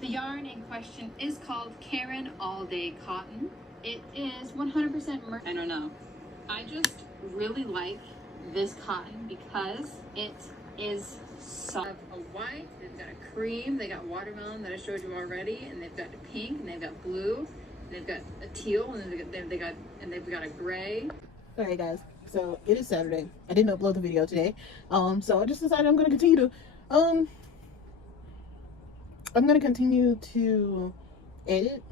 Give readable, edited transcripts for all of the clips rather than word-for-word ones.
The yarn in question is called Karen All Day Cotton. It is 100% I don't know. I just really like this cotton because it is soft. A white, they've got a cream, they got watermelon that I showed you already, and they've got a pink, and they've got blue, and they've got a teal, and they've got a gray. Alright guys, so it is Saturday. I didn't upload the video today. So I just decided I'm gonna continue to edit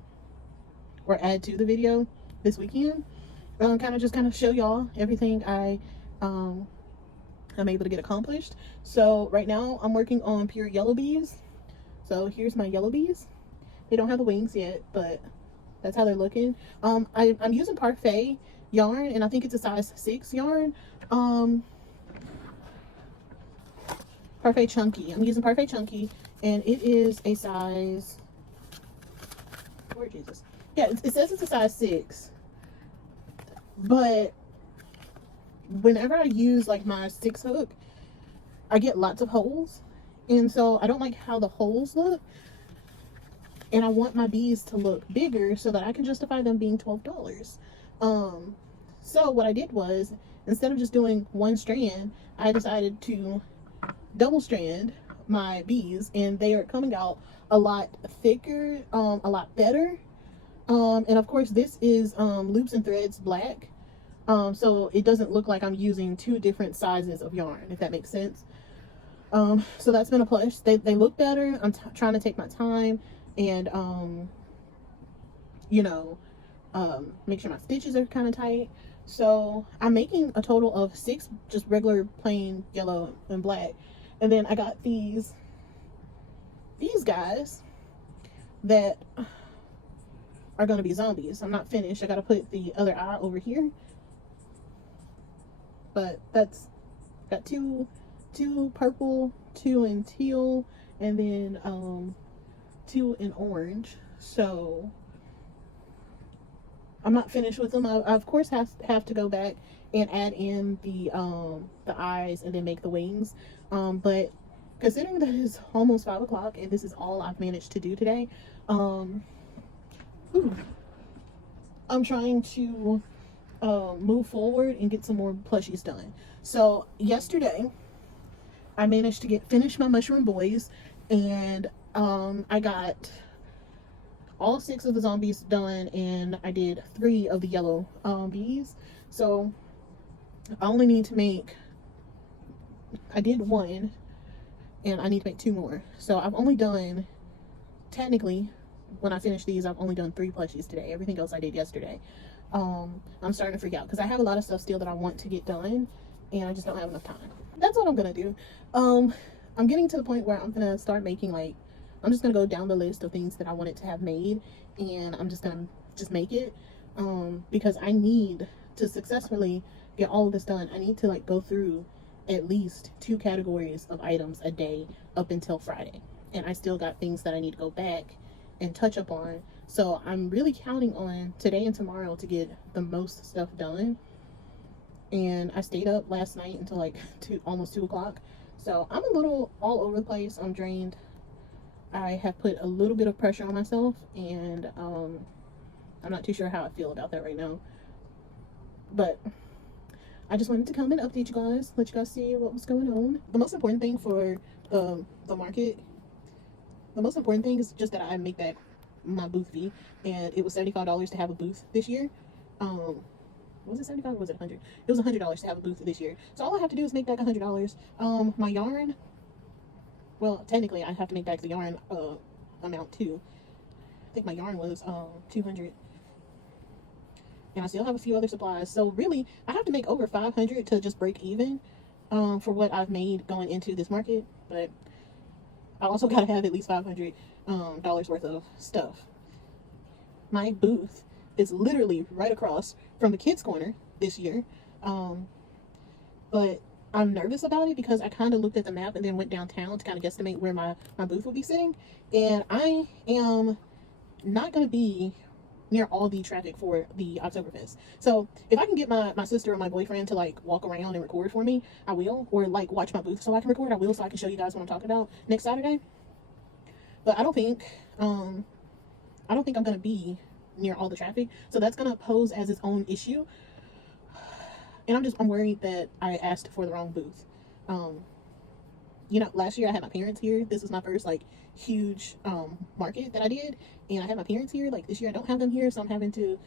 or add to the video this weekend. Kind of show y'all everything I'm able to get accomplished. So right now I'm working on pure yellow bees. So here's my yellow bees. They don't have the wings yet, but that's how they're looking. I'm using Parfait yarn, and I think it's a size 6 yarn. Parfait Chunky. I'm using Parfait Chunky, and it is a size, Lord Jesus. Yeah, it says it's a size 6. But whenever I use like my 6 hook, I get lots of holes. And so I don't like how the holes look. And I want my bees to look bigger so that I can justify them being $12. So what I did was, instead of just doing one strand, I decided to double strand my bees, and they are coming out a lot thicker, a lot better. And of course this is Loops and Threads black, so it doesn't look like I'm using 2 different sizes of yarn, if that makes sense. So that's been a plus. They look better. I'm trying to take my time and make sure my stitches are kind of tight. So I'm making a total of 6 just regular plain yellow and black, and then I got these guys that are going to be zombies. I'm not finished. I got to put the other eye over here, but that's got two purple, 2 in teal, and then 2 in orange. So I'm not finished with them. I of course have to go back and add in the eyes and then make the wings. But considering that it's almost 5 o'clock and this is all I've managed to do today, I'm trying to move forward and get some more plushies done. So yesterday I managed to finish my mushroom boys, and I got all 6 of the zombies done, and I did 3 of the yellow bees. So I only need to make, I did 1 and I need to make 2 more. So I've only done, technically, when I finish these, I've only done 3 plushies today. Everything else I did yesterday. I'm starting to freak out because I have a lot of stuff still that I want to get done, and I just don't have enough time. That's what I'm gonna do. I'm getting to the point where I'm gonna start making, like, I'm just gonna go down the list of things that I wanted to have made, and I'm just gonna make it, because I need to successfully get all of this done. I need to like go through at least 2 categories of items a day up until Friday, and I still got things that I need to go back and touch up on. So I'm really counting on today and tomorrow to get the most stuff done. And I stayed up last night until like almost 2 o'clock. So I'm a little all over the place. I'm drained. I have put a little bit of pressure on myself, and I'm not too sure how I feel about that right now. But I just wanted to come and update you guys, let you guys see what was going on. The most important thing for the market, the most important thing is just that I make back my booth fee, and it was $75 to have a booth this year. Was it 75 or was it 100? It was $100 to have a booth this year. So all I have to do is make back $100. My yarn, well, technically I have to make back the yarn amount too. I think my yarn was 200, and I still have a few other supplies. So really I have to make over 500 to just break even for what I've made going into this market. But I also got to have at least $500 worth of stuff. My booth is literally right across from the kids corner this year, but I'm nervous about it because I kind of looked at the map and then went downtown to kind of guesstimate where my booth would be sitting, and I am not going to be near all the traffic for the Octoberfest. So if I can get my sister or my boyfriend to like walk around and record for me, I will, or like watch my booth so I can record, I will, so I can show you guys what I'm talking about next Saturday. But I don't think I don't think I'm gonna be near all the traffic, so that's gonna pose as its own issue. And I'm worried that I asked for the wrong booth. Um, last year I had my parents here. This was my first like huge market that I did, and I had my parents here. Like this year I don't have them here, so I'm having to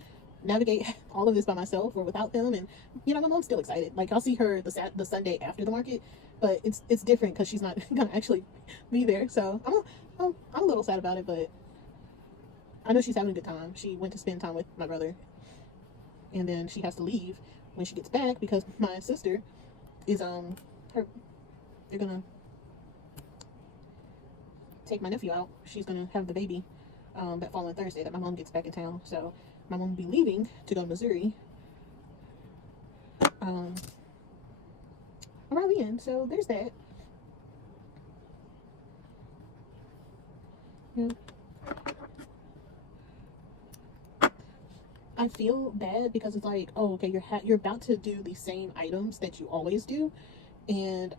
navigate all of this by myself or without them. And my mom's still excited. Like I'll see her the Sunday after the market, but it's different because she's not gonna actually be there. So I'm a little sad about it, but I know she's having a good time. She went to spend time with my brother, and then she has to leave when she gets back because my sister is her they're gonna take my nephew out. She's gonna have the baby that following Thursday that my mom gets back in town. So my mom will be leaving to go to Missouri around the end. So there's that. Yeah. I feel bad because it's like, oh, okay, you're about to do the same items that you always do, and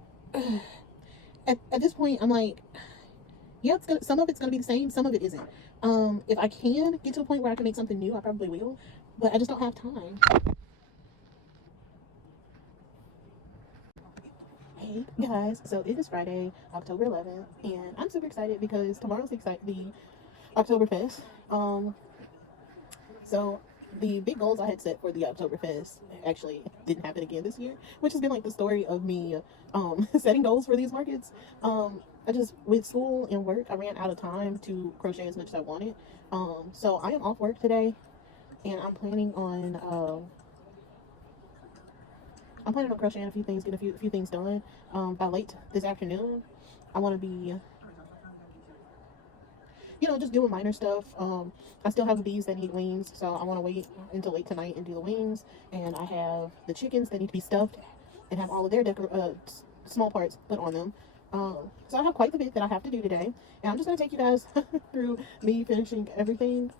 at this point, I'm like, yeah, some of it's gonna be the same, some of it isn't. If I can get to a point where I can make something new, I probably will, but I just don't have time. Hey guys, so it is Friday, October 11th, and I'm super excited because tomorrow's the Octoberfest. So the big goals I had set for the Octoberfest actually didn't happen again this year, which has been like the story of me setting goals for these markets. I just, with school and work, I ran out of time to crochet as much as I wanted. So I am off work today, and I'm planning on crocheting a few things, getting a few things done by late this afternoon. I want to be just doing minor stuff. I still have the bees that need wings, so I want to wait until late tonight and do the wings. And I have the chickens that need to be stuffed and have all of their small parts put on them. So I have quite the bit that I have to do today, and I'm just going to take you guys through me finishing everything.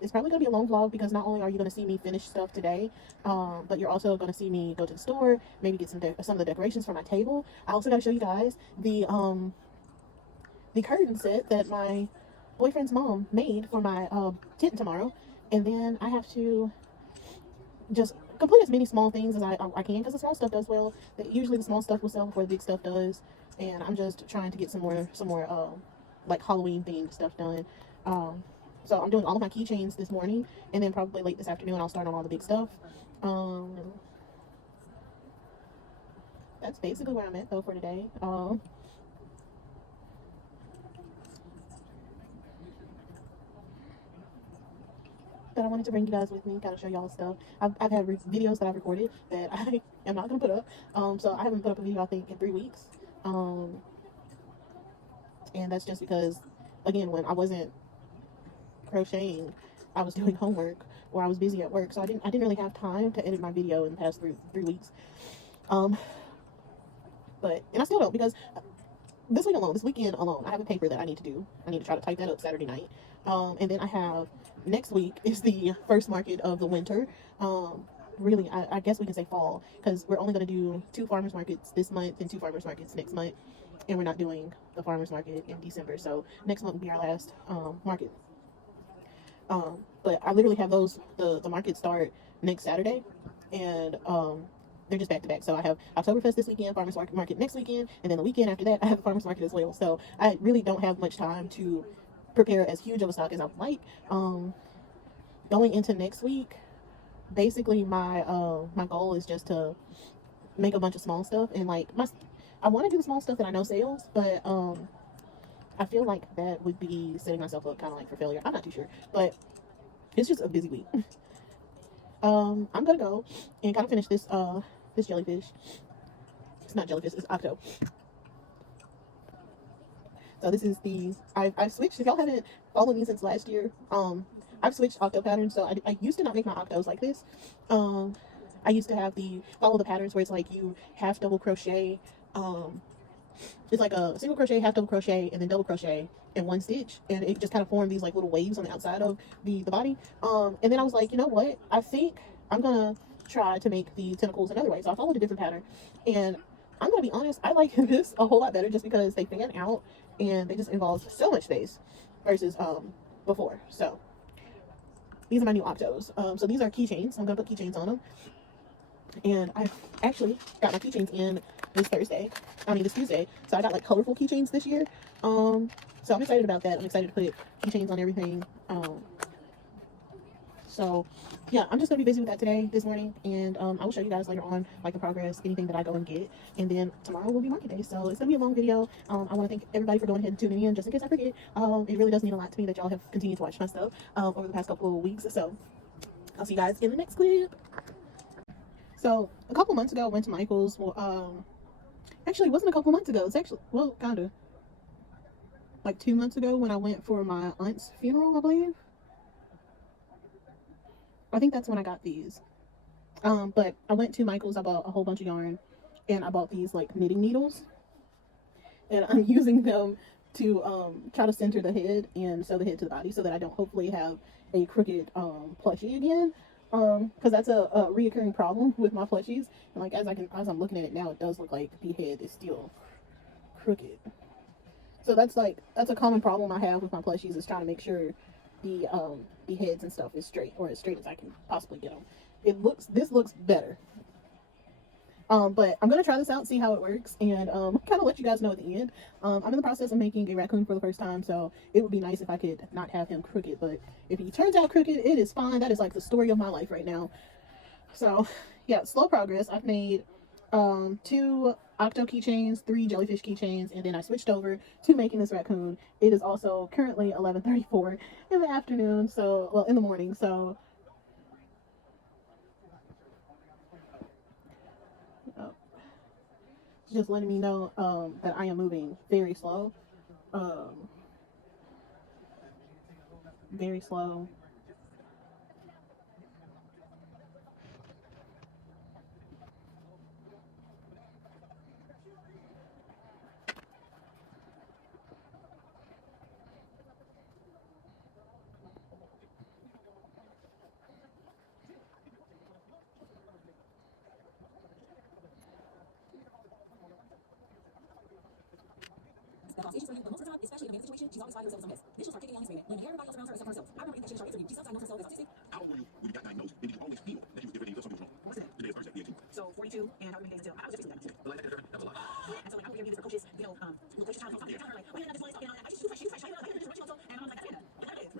It's probably going to be a long vlog because not only are you going to see me finish stuff today, but you're also going to see me go to the store, maybe get some of the decorations for my table. I also got to show you guys the curtain set that my boyfriend's mom made for my tent tomorrow, and then I have to just complete as many small things as I can, because the small stuff does well. Usually the small stuff will sell before the big stuff does, and I'm just trying to get some more like Halloween themed stuff done. So I'm doing all of my keychains this morning, and then probably late this afternoon I'll start on all the big stuff. That's basically where I'm at though for today. But I wanted to bring you guys with me, kind of show y'all stuff. I've had videos that I've recorded that I am not going to put up. So I haven't put up a video, I think, in 3 weeks. And that's just because, again, when I wasn't crocheting, I was doing homework or I was busy at work. So I didn't really have time to edit my video in the past 3 weeks. And I still don't, because this weekend alone, I have a paper that I need to do. I need to try to type that up Saturday night. And then I have, next week is the first market of the winter. Really, I guess we can say fall, because we're only going to do 2 farmers markets this month and 2 farmers markets next month. And we're not doing the farmers market in December. So next month will be our last market. But I literally have the markets start next Saturday. And they're just back to back. So I have Octoberfest this weekend, farmers market next weekend, and then the weekend after that I have the farmers market as well. So I really don't have much time to prepare as huge of a stock as I would like. Going into next week, basically my goal is just to make a bunch of small stuff, and like I want to do the small stuff that I know sells, but I feel like that would be setting myself up kind of like for failure. I'm not too sure, but it's just a busy week. I'm gonna go and kind of finish this this jellyfish. It's not jellyfish, it's octo. So this is I've switched. If y'all haven't followed me since last year, I've switched octo patterns. So I used to not make my octos like this. I used to have follow the patterns where it's like you half double crochet. It's like a single crochet, half double crochet, and then double crochet in 1 stitch, and it just kind of formed these like little waves on the outside of the body. And then I was like, you know what? I think I'm gonna try to make the tentacles another way. So I followed a different pattern, and I'm gonna be honest, I like this a whole lot better just because they fan out and they just involve so much space versus before. So these are my new Octos. So these are keychains. I'm gonna put keychains on them, and I actually got my keychains in this Tuesday. So I got like colorful keychains this year. So I'm excited about that. I'm excited to put keychains on everything. So yeah, I'm just gonna be busy with that this morning, and I will show you guys later on like the progress, anything that I go and get, and then tomorrow will be market day. So it's gonna be a long video. I want to thank everybody for going ahead and tuning in, just in case I forget. It really does mean a lot to me that y'all have continued to watch my stuff over the past couple of weeks. So I'll see you guys in the next clip. So a couple months ago, I went to Michael's. Well, actually, it wasn't a couple months ago. It's actually, well, kind of like 2 months ago when I went for my aunt's funeral, I believe. I think that's when I got these. But I went to Michael's, I bought a whole bunch of yarn, and I bought these like knitting needles, and I'm using them to try to center the head and sew the head to the body so that I don't hopefully have a crooked plushie again, because that's a reoccurring problem with my plushies. And like as I'm looking at it now, it does look like the head is still crooked. So that's a common problem I have with my plushies, is trying to make sure the heads and stuff is straight, or as straight as I can possibly get them. This looks better. But I'm gonna try this out, see how it works, and kind of let you guys know at the end. I'm in the process of making a raccoon for the first time, so it would be nice if I could not have him crooked. But if he turns out crooked, it is fine. That is like the story of my life right now. So yeah, slow progress. I've made 2 octo keychains, 3 jellyfish keychains, and then I switched over to making this raccoon. It is also currently 11:34 in the afternoon, so, well, in the morning, so just letting me know that I am moving very slow. Very slow. That causes issues for you, but most of the time, especially in a situation, she's always finding herself in some mess. Then she'll start kicking and screaming when everybody else around her except for herself. I remember eating that shit sharp for you. She self-diagnosed herself as autistic. How old were you when you got diagnosed? And did you always feel that you was different needs of social? What's that? The day of first at the 18. So 42, and however many days until I was just diagnosed. But like that was a lot. And so like I would give you this for coaches, you know, loquacious child, telling her like, oh yeah, not this voice, and all that. I just too fresh, you fresh, I just rich also, and I'm like, that's it.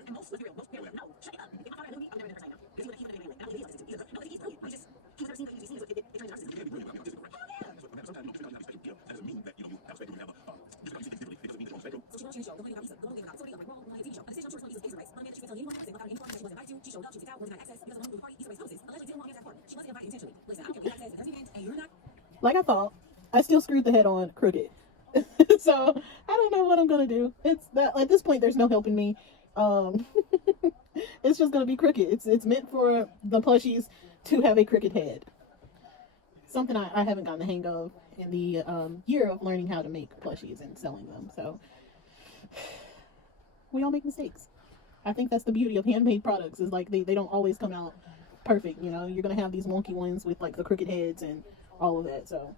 And most, let's be real, most people, no, shut it up. If my father knew me, I would never say no. Because he would have anyway. And I don't believe he's autistic. No, he's brilliant. He's never seen the UGC, so it turns out autistic. You can be brilliant, I mean, autistic, right? Hell yeah. Sometimes you know, because you have a special gift, that doesn't mean that, you know, you have a spectrum, you have a, just because you think differently, it doesn't mean that you're on spectrum. So she wrote a show, don't believe about Lisa, don't believe about Sorry, like, well, like a TV show. A decision, I'm sure it's one of Lisa's exit rights. Unmanageable, she failed anyone, I said, without any party that she wasn't invited to, she showed up, she picked out, was denied access, because of the party, Easter eggs hostess. Allegedly didn't want me to ask for. She wasn't invited intentionally. Listen, I don't care if you access, it doesn't mean, and you're not. Like I thought, I still screwed the head on crooked. So I don't know what I'm gonna do. It's that at this point there's no helping me. It's just gonna be crooked. It's meant for the plushies to have a crooked head. Something I haven't gotten the hang of in the year of learning how to make plushies and selling them. So we all make mistakes. I think that's the beauty of handmade products, is like they don't always come out perfect. You know, you're gonna have these wonky ones with like the crooked heads and all of that. So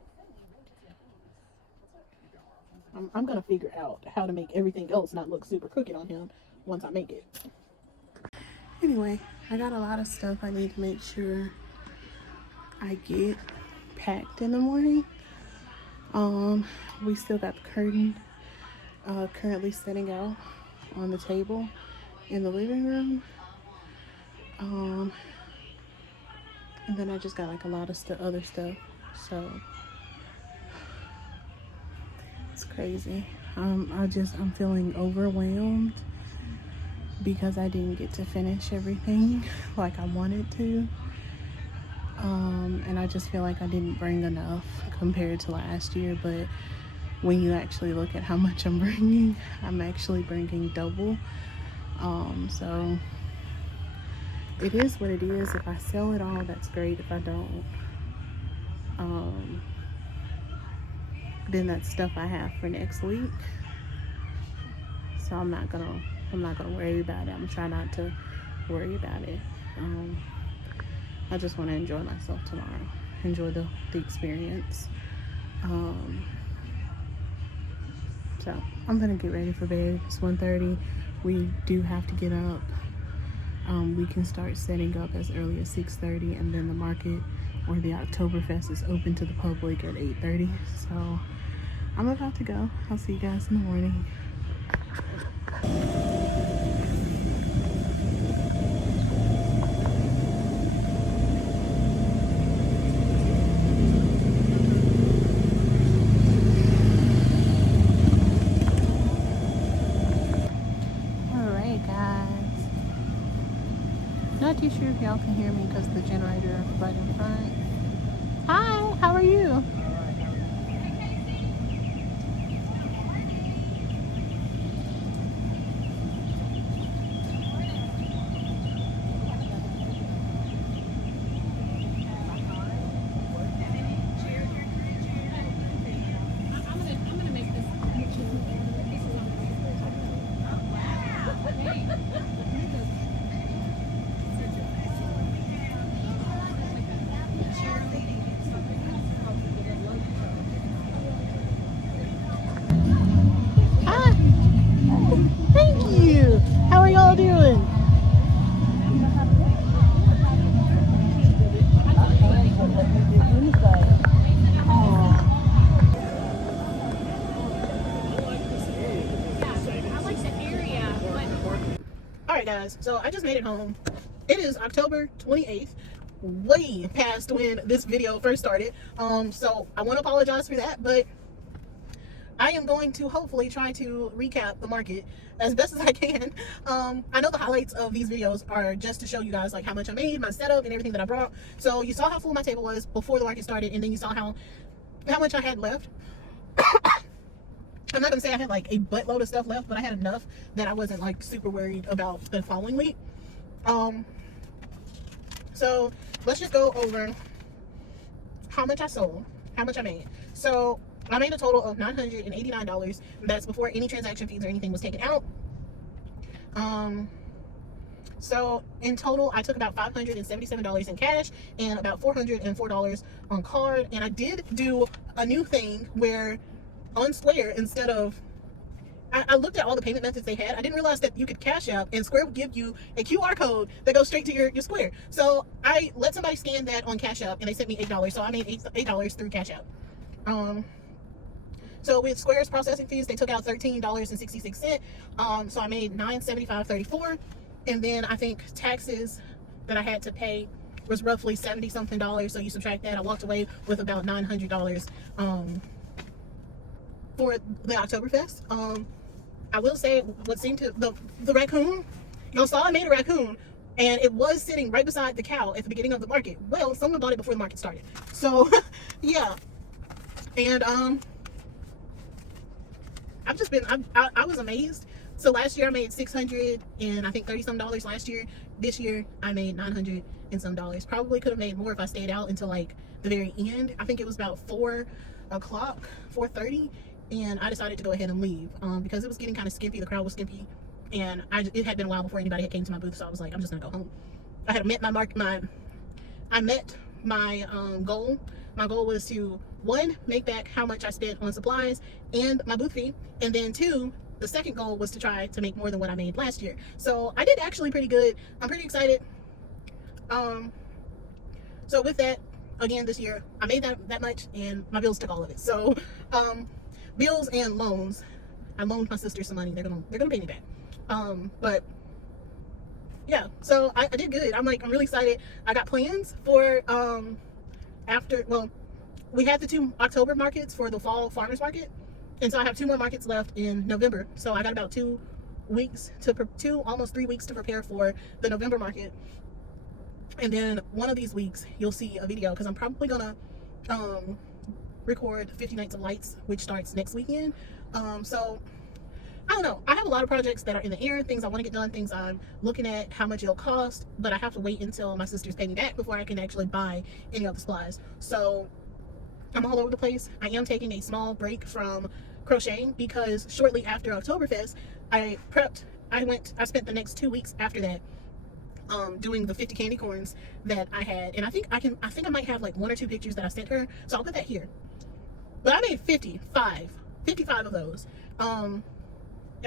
I'm gonna figure out how to make everything else not look super crooked on him once I make it. Anyway, I got a lot of stuff I need to make sure I get packed in the morning. We still got the curtain currently sitting out on the table in the living room. And then I just got like a lot of other stuff, so it's crazy. I'm feeling overwhelmed because I didn't get to finish everything like I wanted to. And I just feel like I didn't bring enough compared to last year, but when you actually look at how much I'm bringing, I'm actually bringing double. So it is what it is. If I sell it all, that's great. If I don't, then that's stuff I have for next week. So I'm not gonna worry about it. I'm trying not to worry about it. I just want to enjoy myself tomorrow, enjoy the experience. So So I'm gonna get ready for bed. It's 1:30. We do have to get up. We can start setting up as early as 6:30, and then the market or the Octoberfest is open to the public at 8:30. So I'm about to go. I'll see you guys in the morning. Alright guys. Not too sure if y'all can hear me because the generator right in front. Hi, how are you? Hi. Thank you. How are y'all doing? Alright guys, so I just made it home. It is October 28th, way past when this video first started. So I want to apologize for that, but I am going to hopefully try to recap the market as best as I can. I know the highlights of these videos are just to show you guys like how much I made, my setup, and everything that I brought. So you saw how full my table was before the market started, and then you saw how much I had left. I'm not gonna say I had like a buttload of stuff left, but I had enough that I wasn't like super worried about the following week. So let's just go over how much I sold, how much I made. So I made a total of $989. That's before any transaction fees or anything was taken out. So in total, I took about $577 in cash and about $404 on card. And I did do a new thing where on Square, instead of, I looked at all the payment methods they had. I didn't realize that you could Cash App, and Square would give you a QR code that goes straight to your Square. So I let somebody scan that on Cash App, and they sent me $8. So I made $8 through Cash App. So with Square's processing fees, they took out $13.66. So I made $975.34, and then I think taxes that I had to pay was roughly $70 something. So you subtract that, I walked away with about $900 for the Octoberfest. I will say what seemed to the raccoon. Y'all saw I made a raccoon, and it was sitting right beside the cow at the beginning of the market. Well, someone bought it before the market started. So yeah, and I've just been I was amazed. So last year I made $600 and I think $30 some last year. This year I made $900 and some. Probably could have made more if I stayed out until like the very end. I think it was about 4 o'clock, 4:30, and I decided to go ahead and leave because it was getting kind of skimpy. The crowd was skimpy, and it had been a while before anybody had came to my booth, so I was like, I'm just gonna go home. I had met my goal. My goal was to, 1, make back how much I spent on supplies and my booth fee, and then 2, the second goal was to try to make more than what I made last year. So I did actually pretty good. I'm pretty excited. So with that, again, this year I made that much, and my bills took all of it. So bills and loans. I loaned my sister some money. They're gonna pay me back. But yeah, so I did good. I'm really excited. I got plans for we had the 2 October markets for the fall farmers market, and so I have 2 more markets left in November. So I got about 2 weeks almost 3 weeks to prepare for the November market. And then one of these weeks you'll see a video, because I'm probably gonna record 50 Nights of Lights, which starts next weekend. So I don't know. I have a lot of projects that are in the air, things I want to get done, things I'm looking at how much it'll cost, but I have to wait until my sisters pay me back before I can actually buy any of the supplies. So I'm all over the place. I am taking a small break from crocheting because shortly after Octoberfest, I spent the next 2 weeks after that doing the 50 candy corns that I had, and I think I might have like 1 or 2 pictures that I sent her, so I'll put that here. But I made 55 55 of those. And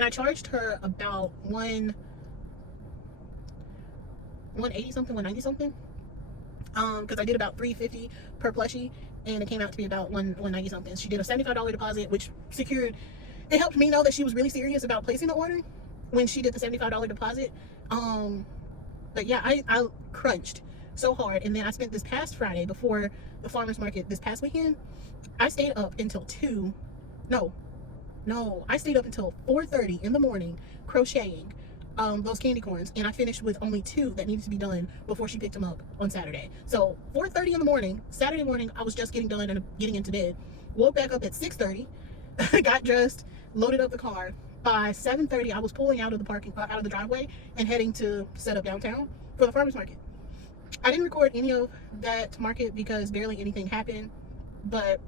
I charged her about 180 something, 190 something. Because I did about $350 per plushie, and it came out to be about 190 something. She did a $75 deposit, which secured. It helped me know that she was really serious about placing the order when she did the $75 deposit. But yeah, I crunched so hard, and then I spent this past Friday before the farmers market this past weekend. I stayed up until I stayed up until 4:30 in the morning crocheting those candy corns, and I finished with only 2 that needed to be done before she picked them up on Saturday. So 4:30 in the morning, Saturday morning, I was just getting done and getting into bed. Woke back up at 6:30, got dressed, loaded up the car. By 7:30, I was pulling out of the driveway and heading to set up downtown for the farmers market. I didn't record any of that market because barely anything happened, but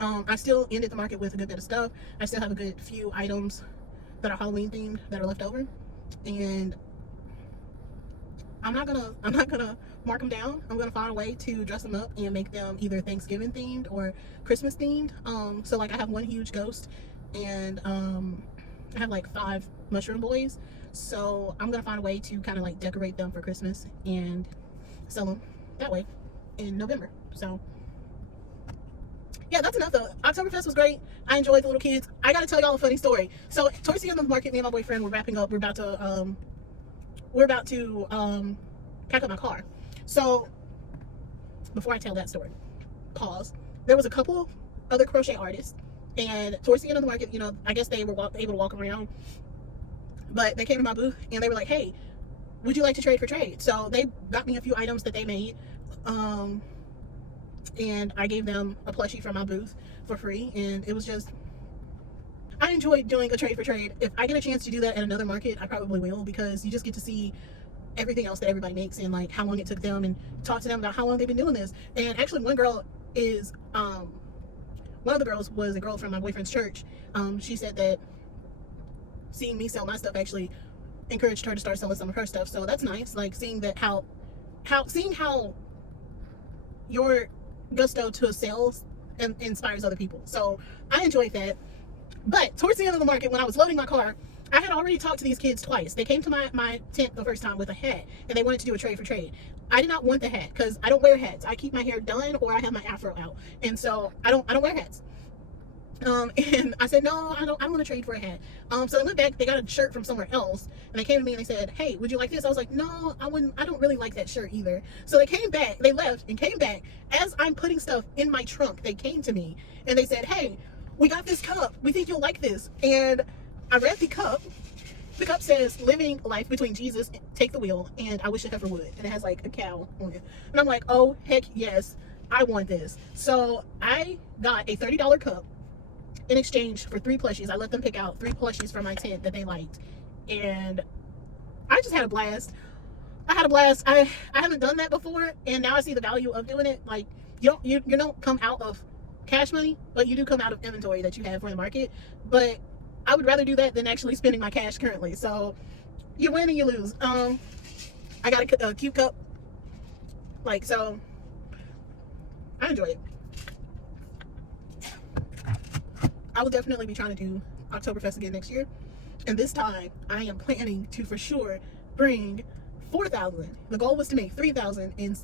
I still ended the market with a good bit of stuff. I still have a good few items that are Halloween themed that are left over, and I'm not gonna mark them down. I'm gonna find a way to dress them up and make them either Thanksgiving themed or Christmas themed. So like I have one huge ghost, and I have like 5 mushroom boys. So I'm gonna find a way to kind of like decorate them for Christmas and sell them that way in November. So yeah, that's enough though. Octoberfest was great. I enjoyed the little kids. I gotta tell y'all a funny story. So towards the end of the market, me and my boyfriend were wrapping up. We're about to pack up my car. So before I tell that story, pause. There was a couple other crochet artists, and towards the end of the market, you know, I guess they were able to walk around, but they came to my booth and they were like, "Hey, would you like to trade for trade?" So they got me a few items that they made, and I gave them a plushie from my booth for free, and it was just, I enjoyed doing a trade for trade. If I get a chance to do that at another market, I probably will, because you just get to see everything else that everybody makes and like how long it took them, and talk to them about how long they've been doing this. And actually one of the girls was a girl from my boyfriend's church. She said that seeing me sell my stuff actually encouraged her to start selling some of her stuff. So that's nice, like seeing that seeing how your gusto to sales inspires other people. So I enjoyed that. But towards the end of the market, when I was loading my car, I had already talked to these kids twice. They came to my tent the first time with a hat, and they wanted to do a trade for trade. I did not want the hat because I don't wear hats. I keep my hair done, or I have my afro out, and so I don't wear hats. And I said, no, I don't want to trade for a hat. So they went back, they got a shirt from somewhere else, and they came to me and they said, "Hey, would you like this?" I was like, "No, I wouldn't. I don't really like that shirt either." So they came back, they left and came back. As I'm putting stuff in my trunk, they came to me and they said, "Hey, we got this cup. We think you'll like this." And I read the cup. The cup says, "Living life between Jesus, take the wheel, and I wish a heifer would." And it has like a cow on it. And I'm like, oh, heck yes, I want this. So I got a $30 cup in exchange for 3 plushies. I let them pick out 3 plushies from my tent that they liked. And I just had a blast. I had a blast. I haven't done that before, and now I see the value of doing it. Like, you don't come out of cash money, but you do come out of inventory that you have for the market. But I would rather do that than actually spending my cash currently. So you win and you lose. I got a cute cup. Like, so I enjoy it. I will definitely be trying to do Octoberfest again next year. And this time I am planning to for sure bring 4,000. The goal was to make 3,000 in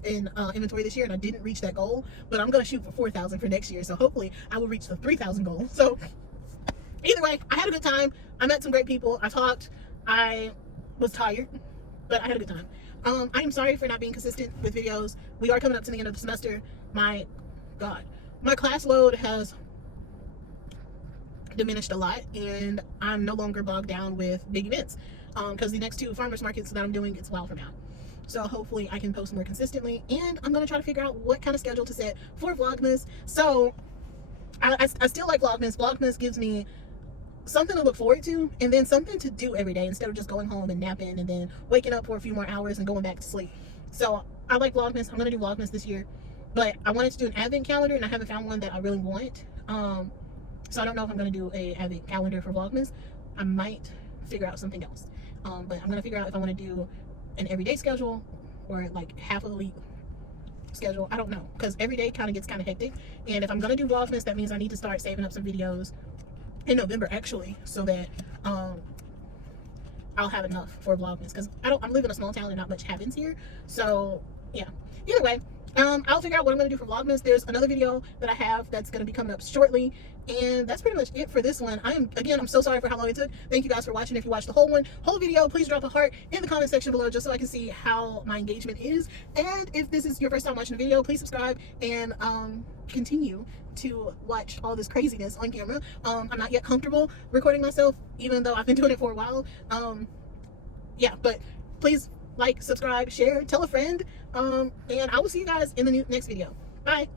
inventory this year, and I didn't reach that goal, but I'm going to shoot for 4,000 for next year. So hopefully I will reach the 3,000 goal. So either way, I had a good time. I met some great people. I talked. I was tired, but I had a good time. I am sorry for not being consistent with videos. We are coming up to the end of the semester. My God, my class load has diminished a lot, and I'm no longer bogged down with big events, because the next 2 farmers markets that I'm doing, it's a while from now. So hopefully I can post more consistently, and I'm going to try to figure out what kind of schedule to set for Vlogmas. So I still like Vlogmas. Vlogmas gives me something to look forward to, and then something to do every day instead of just going home and napping and then waking up for a few more hours and going back to sleep. So I like Vlogmas. I'm going to do Vlogmas this year, but I wanted to do an advent calendar, and I haven't found one that I really want. So I don't know if I'm going to do a advent calendar for Vlogmas. I might figure out something else. But I'm going to figure out if I want to do an everyday schedule or like half of the week schedule. I don't know, because every day kind of gets kind of hectic. And if I'm going to do Vlogmas, that means I need to start saving up some videos in November actually, so that I'll have enough for Vlogmas, because I live in a small town and not much happens here. So yeah. Either way, I'll figure out what I'm gonna do for Vlogmas. There's another video that I have that's gonna be coming up shortly, and that's pretty much it for this one. I'm so sorry for how long it took. Thank you guys for watching. If you watched the whole video, please drop a heart in the comment section below, just so I can see how my engagement is. And if this is your first time watching the video, please subscribe and continue to watch all this craziness on camera. I'm not yet comfortable recording myself, even though I've been doing it for a while. Yeah, but please like, subscribe, share, tell a friend, and I will see you guys in the next video. Bye.